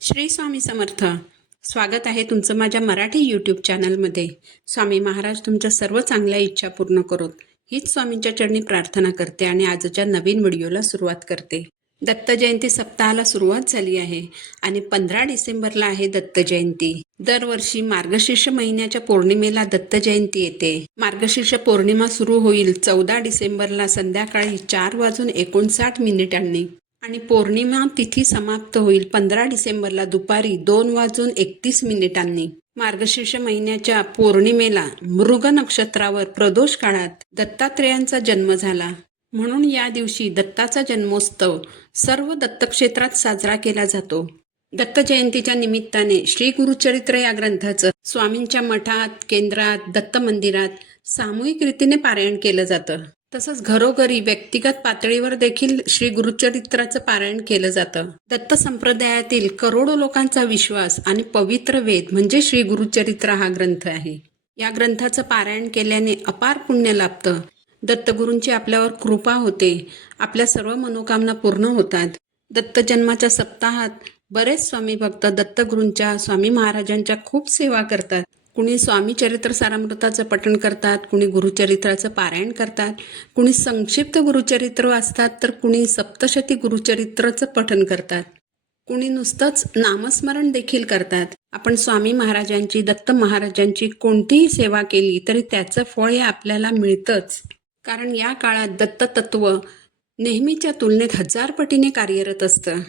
श्री स्वामी समर्थ. स्वागत आहे तुमचं माझ्या मराठी यूट्यूब चॅनलमध्ये. स्वामी महाराज तुमच्या सर्व चांगल्या इच्छा पूर्ण करोत हीच स्वामींच्या चरणी प्रार्थना करते आणि आजच्या नवीन व्हिडिओला सुरुवात करते. दत्त जयंती सप्ताहाला सुरुवात झाली आहे आणि 15 डिसेंबरला आहे दत्त जयंती. दरवर्षी मार्गशीर्ष महिन्याच्या पौर्णिमेला दत्त जयंती येते. मार्गशीर्ष पौर्णिमा सुरू होईल 14 डिसेंबरला संध्याकाळी 4:59 आणि पौर्णिमा तिथी समाप्त होईल 15 डिसेंबरला दुपारी 2:31. मार्गशीर्ष महिन्याच्या पौर्णिमेला मृग नक्षत्रावर प्रदोष काळात दत्तात्रेयांचा जन्म झाला. म्हणून या दिवशी दत्ताचा जन्मोत्सव सर्व दत्तक्षेत्रात साजरा केला जातो. दत्त जयंतीच्या निमित्ताने श्री गुरुचरित्र या ग्रंथाचं स्वामींच्या मठात, केंद्रात, दत्त मंदिरात सामूहिक रीतीने पारायण केलं जातं. तसंच घरोघरी व्यक्तिगत पातळीवर देखील श्री गुरुचरित्राचं पारायण केलं जातं. दत्त संप्रदायातील करोडो लोकांचा विश्वास आणि पवित्र वेद म्हणजे श्री गुरुचरित्र हा ग्रंथ आहे. या ग्रंथाचं पारायण केल्याने अपार पुण्य लाभतं. दत्तगुरूंची आपल्यावर कृपा होते. आपल्या सर्व मनोकामना पूर्ण होतात. दत्त जन्माच्या सप्ताहात बरेच स्वामी भक्त दत्तगुरूंच्या, स्वामी महाराजांच्या खूप सेवा करतात. कुणी स्वामी चरित्र सारामृताचं पठण करतात, कुणी गुरुचरित्राचं पारायण करतात, कुणी संक्षिप्त गुरुचरित्र वाचतात, तर कुणी सप्तशती गुरुचरित्राचं पठण करतात, कुणी नुसतंच नामस्मरण देखील करतात. आपण स्वामी महाराजांची, दत्त महाराजांची कोणतीही सेवा केली तरी त्याचं फळ हे आपल्याला मिळतंच. कारण या काळात दत्त तत्व नेहमीच्या तुलनेत 1000 पटीने कार्यरत असतं.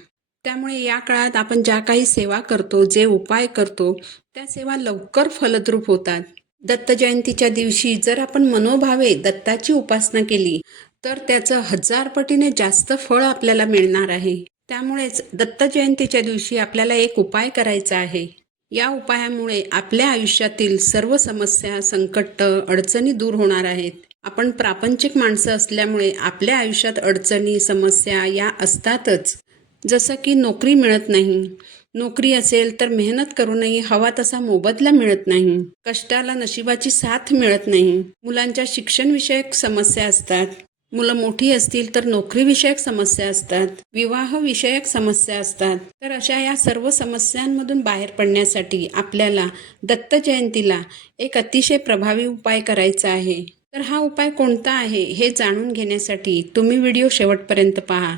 त्यामुळे या काळात आपण ज्या काही सेवा करतो, जे उपाय करतो, त्या सेवा लवकर फलद्रूप होतात. दत्त जयंतीच्या दिवशी जर आपण मनोभावे दत्ताची उपासना केली तर त्याचं 1000 पटीने जास्त फळ आपल्याला मिळणार आहे. त्यामुळेच दत्त जयंतीच्या दिवशी आपल्याला एक उपाय करायचा आहे. या उपायामुळे आपल्या आयुष्यातील सर्व समस्या, संकट, अडचणी दूर होणार आहेत. आपण प्रापंचिक माणसं असल्यामुळे आपल्या आयुष्यात अडचणी, समस्या या असतातच. जसं की नोकरी मिळत नाही, नोकरी असेल तर मेहनत करूनही हवा तसा मोबदला मिळत नाही, कष्टाला नशिबाची साथ मिळत नाही, मुलांच्या शिक्षणविषयक समस्या असतात, मुलं मोठी असतील तर नोकरीविषयक समस्या असतात, विवाहविषयक समस्या असतात. तर अशा या सर्व समस्यांमधून बाहेर पडण्यासाठी आपल्याला दत्त जयंतीला एक अतिशय प्रभावी उपाय करायचा आहे. तर हा उपाय कोणता आहे हे जाणून घेण्यासाठी तुम्ही व्हिडिओ शेवटपर्यंत पहा.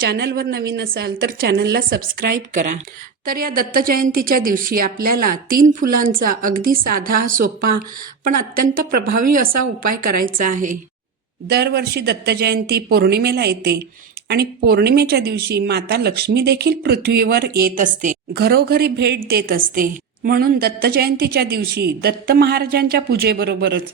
चॅनलवर नवीन असाल तर चॅनलला सबस्क्राईब करा. तर या दत्त जयंतीच्या दिवशी आपल्याला 3 फुलांचा अगदी साधा, सोपा पण अत्यंत प्रभावी असा उपाय करायचा आहे. दरवर्षी दत्त जयंती पौर्णिमेला येते आणि पौर्णिमेच्या दिवशी माता लक्ष्मी देखील पृथ्वीवर येत असते, घरोघरी भेट देत असते. म्हणून दत्त जयंतीच्या दिवशी दत्त महाराजांच्या पूजेबरोबरच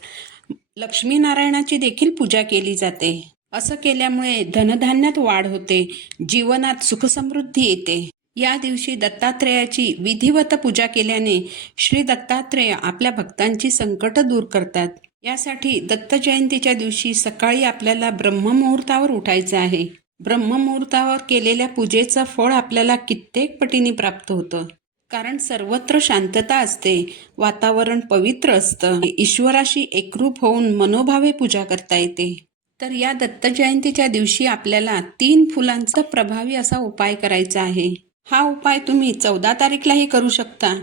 लक्ष्मीनारायणाची देखील पूजा केली जाते. असं केल्यामुळे धनधान्यात वाढ होते, जीवनात सुखसमृद्धी येते. या दिवशी दत्तात्रेयाची विधिवत पूजा केल्याने श्री दत्तात्रेय आपल्या भक्तांची संकट दूर करतात. यासाठी दत्त जयंतीच्या दिवशी सकाळी आपल्याला ब्रह्ममुहूर्तावर उठायचं आहे. ब्रह्ममुहूर्तावर केलेल्या पूजेचं फळ आपल्याला कित्येक पटीने प्राप्त होतं. कारण सर्वत्र शांतता असते, वातावरण पवित्र असतं, ईश्वराशी एकरूप होऊन मनोभावे पूजा करता येते. तर या दत्त जयंतीच्या दिवशी आपल्याला 3 फुलांचा प्रभावी असा उपाय करायचा आहे. हा उपाय तुम्ही 14 तारीखलाही करू शकता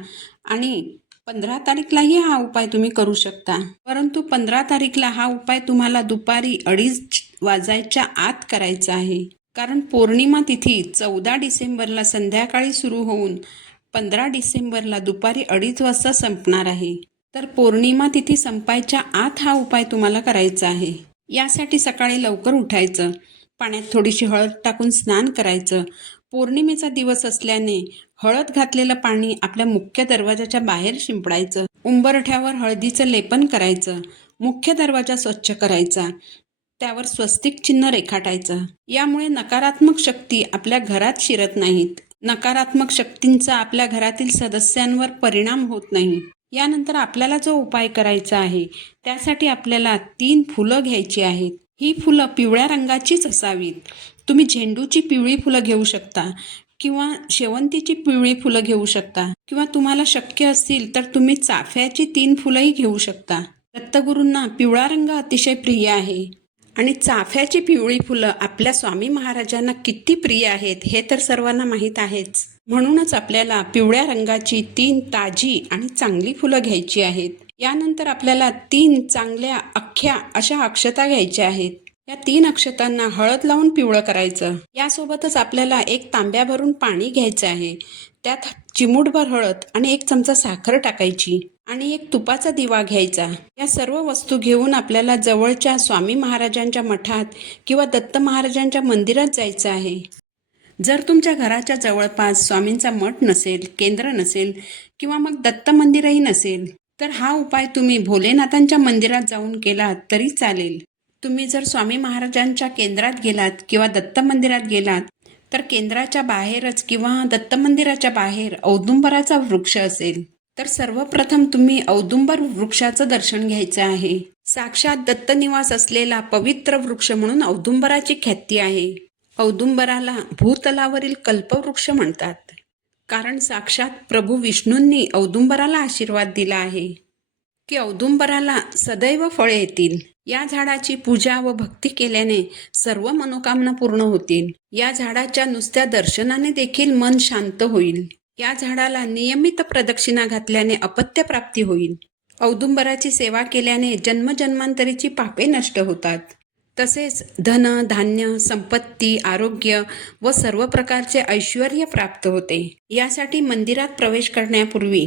आणि 15 तारीखलाही हा उपाय तुम्ही करू शकता. परंतु 15 तारीखला हा उपाय तुम्हाला दुपारी 2:30 वाजायच्या आत करायचा आहे. कारण पौर्णिमा तिथी 14 डिसेंबरला संध्याकाळी सुरू होऊन 15 डिसेंबरला दुपारी 2:30 वाजता संपणार आहे. तर पौर्णिमा तिथी संपायच्या आत हा उपाय तुम्हाला करायचा आहे. यासाठी सकाळी लवकर उठायचं, पाण्यात थोडीशी हळद टाकून स्नान करायचं. पौर्णिमेचा दिवस असल्याने हळद घातलेलं पाणी आपल्या मुख्य दरवाजाच्या बाहेर शिंपडायचं. उंबरठ्यावर हळदीचं लेपन करायचं. मुख्य दरवाजा स्वच्छ करायचा. त्यावर स्वस्तिक चिन्ह रेखाटायचं. यामुळे नकारात्मक शक्ती आपल्या घरात शिरत नाहीत. नकारात्मक शक्तींचा आपल्या घरातील सदस्यांवर परिणाम होत नाही. यानंतर आपल्याला जो उपाय करायचा आहे त्यासाठी आपल्याला 3 फुलं घ्यायची आहेत. ही फुलं पिवळ्या रंगाचीच असावीत. तुम्ही झेंडूची पिवळी फुलं घेऊ शकता किंवा शेवंतीची पिवळी फुलं घेऊ शकता किंवा तुम्हाला शक्य असतील तर तुम्ही चाफ्याची 3 फुलंही घेऊ शकता. दत्तगुरूंना पिवळा रंग अतिशय प्रिय आहे आणि चाफ्याची पिवळी फुलं आपल्या स्वामी महाराजांना किती प्रिय आहेत हे तर सर्वांना माहीत आहेच. म्हणूनच आपल्याला पिवळ्या रंगाची 3 ताजी आणि चांगली फुलं घ्यायची आहेत. यानंतर आपल्याला 3 चांगल्या अख्ख्या अशा अक्षता घ्यायच्या आहेत. या 3 अक्षतांना हळद लावून पिवळं करायचं. यासोबतच आपल्याला 1 तांब्या भरून पाणी घ्यायचं आहे. त्यात चिमूटभर हळद आणि 1 चमचा साखर टाकायची आणि 1 तुपाचा दिवा घ्यायचा. या सर्व वस्तू घेऊन आपल्याला जवळच्या स्वामी महाराजांच्या मठात किंवा दत्त महाराजांच्या मंदिरात जायचं आहे. जर तुमच्या घराच्या जवळपास स्वामींचा मठ नसेल, केंद्र नसेल किंवा मग दत्त मंदिरही नसेल, तर हा उपाय तुम्ही भोलेनाथांच्या मंदिरात जाऊन केलात तरी चालेल. तुम्ही जर स्वामी महाराजांच्या केंद्रात गेलात किंवा दत्त मंदिरात गेलात, तर केंद्राच्या बाहेरच किंवा दत्त मंदिराच्या बाहेर औदुंबराचा वृक्ष असेल, तर सर्वप्रथम तुम्ही औदुंबर वृक्षाचं दर्शन घ्यायचं आहे. साक्षात दत्त निवास असलेला पवित्र वृक्ष म्हणून औदुंबराची ख्याती आहे. औदुंबराला भूतलावरील कल्पवृक्ष म्हणतात, कारण साक्षात प्रभू विष्णूंनी औदुंबराला आशीर्वाद दिला आहे की औदुंबराला सदैव फळे येतील. या झाडाची पूजा व भक्ती केल्याने सर्व मनोकामना पूर्ण होतील. या झाडाच्या नुसत्या दर्शनाने देखील मन शांत होईल. या झाडाला नियमित प्रदक्षिणा घातल्याने अपत्य प्राप्ती होईल. औदुंबराची सेवा केल्याने जन्मजन्मांतरीची पापे नष्ट होतात. तसेच धन, धान्य, संपत्ती, आरोग्य व सर्व प्रकारचे ऐश्वर्य प्राप्त होते. यासाठी मंदिरात प्रवेश करण्यापूर्वी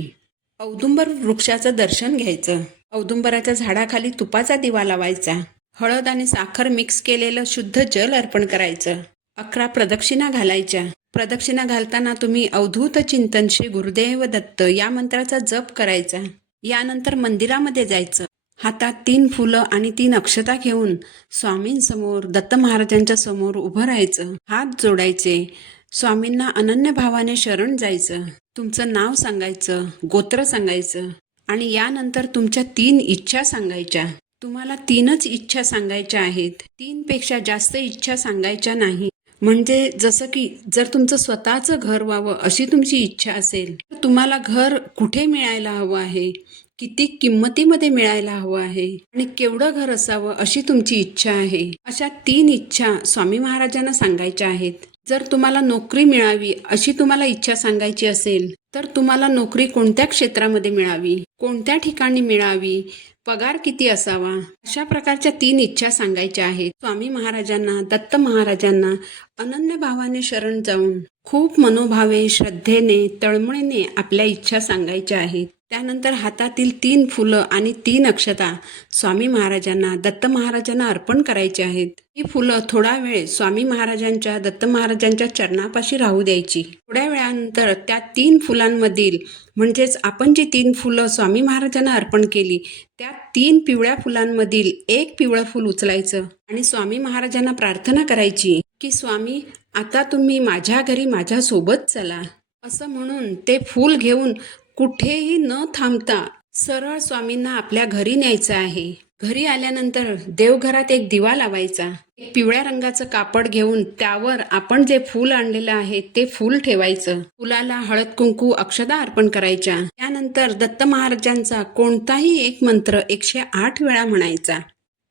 औदुंबर वृक्षाचं दर्शन घ्यायचं. औदुंबराच्या झाडाखाली तुपाचा दिवा लावायचा. हळद आणि साखर मिक्स केलेलं शुद्ध जल अर्पण करायचं. 11 प्रदक्षिणा घालायच्या. प्रदक्षिणा घालताना तुम्ही अवधूत चिंतन श्री गुरुदेव दत्त या मंत्राचा जप करायचा. यानंतर मंदिरामध्ये जायचं. हातात 3 फुलं आणि 3 अक्षता घेऊन स्वामींसमोर, दत्त महाराजांच्या समोर उभं राहायचं. हात जोडायचे. स्वामींना अनन्य भावाने शरण जायचं. तुमचं नाव सांगायचं, गोत्र सांगायचं आणि यानंतर तुमच्या 3 इच्छा सांगायच्या. तुम्हाला 3च इच्छा सांगायच्या आहेत. 3 पेक्षा जास्त इच्छा सांगायच्या नाही. म्हणजे जसं की जर तुमचं स्वतःचं घर व्हावं अशी तुमची इच्छा असेल, तर तुम्हाला घर कुठे मिळायला हवं आहे, किती किंमतीमध्ये मिळायला हवं आहे आणि केवढं घर असावं अशी तुमची इच्छा आहे. अशा 3 इच्छा स्वामी महाराजांना सांगायच्या आहेत. जर तुम्हाला नोकरी मिळावी अशी तुम्हाला इच्छा सांगायची असेल, तर तुम्हाला नोकरी कोणत्या क्षेत्रामध्ये मिळावी, कोणत्या ठिकाणी मिळावी, पगार किती असावा, अशा प्रकारच्या 3 इच्छा सांगायच्या आहेत. स्वामी महाराजांना, दत्त महाराजांना अनन्य भावाने शरण जाऊन खूप मनोभावे, श्रद्धेने, तळमळीने आपल्या इच्छा सांगायच्या आहेत. त्यानंतर हातातील 3 फुलं आणि 3 अक्षता स्वामी महाराजांना, दत्त महाराजांना अर्पण करायची आहेत. ही फुलं थोडा वेळ स्वामी महाराजांच्या, दत्त महाराजांच्या चरणापाशी राहू द्यायची. थोड्या वेळानंतर त्या 3 फुलांमधील म्हणजेच आपण जी 3 फुलं स्वामी महाराजांना अर्पण केली, त्या 3 पिवळ्या फुलांमधील 1 पिवळं फूल उचलायचं आणि स्वामी महाराजांना प्रार्थना करायची की स्वामी, आता तुम्ही माझ्या घरी माझ्यासोबत चला. असं म्हणून ते फूल घेऊन कुठेही न थांबता सरळ स्वामींना आपल्या घरी न्यायचं आहे. घरी आल्यानंतर देवघरात एक दिवा लावायचा. एक पिवळ्या रंगाचं कापड घेऊन त्यावर आपण जे फूल आणलेलं आहे ते फूल ठेवायचं. फुलाला हळद, कुंकू, अक्षता अर्पण करायच्या. त्यानंतर दत्त महाराजांचा कोणताही एक मंत्र 108 वेळा म्हणायचा.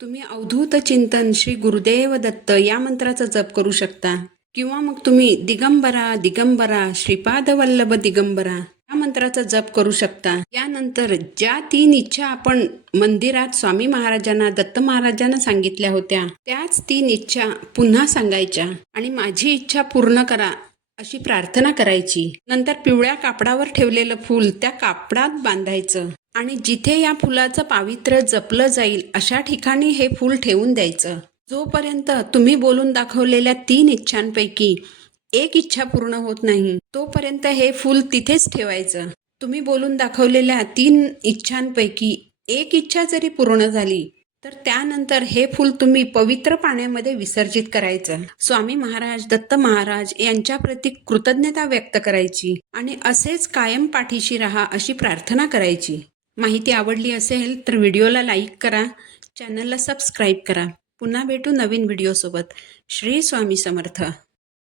तुम्ही अवधूत चिंतन श्री गुरुदेव दत्त या मंत्राचा जप करू शकता किंवा मग तुम्ही दिगंबरा दिगंबरा श्रीपाद वल्लभ दिगंबरा या मंत्राचा जप करू शकता. यानंतर ज्या 3 इच्छा आपण मंदिरात स्वामी महाराजांना, दत्त महाराजांना सांगितल्या होत्या, त्याच 3 इच्छा पुन्हा सांगायच्या आणि माझी इच्छा पूर्ण करा अशी प्रार्थना करायची. नंतर पिवळ्या कापडावर ठेवलेलं फूल त्या कापडात बांधायचं आणि जिथे या फुलाचं पावित्र्य जपलं जाईल अशा ठिकाणी हे फूल ठेवून द्यायचं. जोपर्यंत तुम्ही बोलून दाखवलेल्या 3 इच्छांपैकी 1 इच्छा पूर्ण होत नाही, तोपर्यंत हे फूल तिथेच ठेवायचं. तुम्ही बोलून दाखवलेल्या 3 इच्छांपैकी 1 इच्छा जरी पूर्ण झाली, तर त्यानंतर हे फूल तुम्ही पवित्र पाण्यामध्ये विसर्जित करायचं. स्वामी महाराज, दत्त महाराज यांच्याप्रती कृतज्ञता व्यक्त करायची आणि असेच कायम पाठीशी राहा अशी प्रार्थना करायची. माहिती आवडली असेल तर व्हिडिओला लाईक करा, चॅनलला सबस्क्राईब करा. पुन्हा भेटू नवीन व्हिडिओसोबत. श्री स्वामी समर्थ.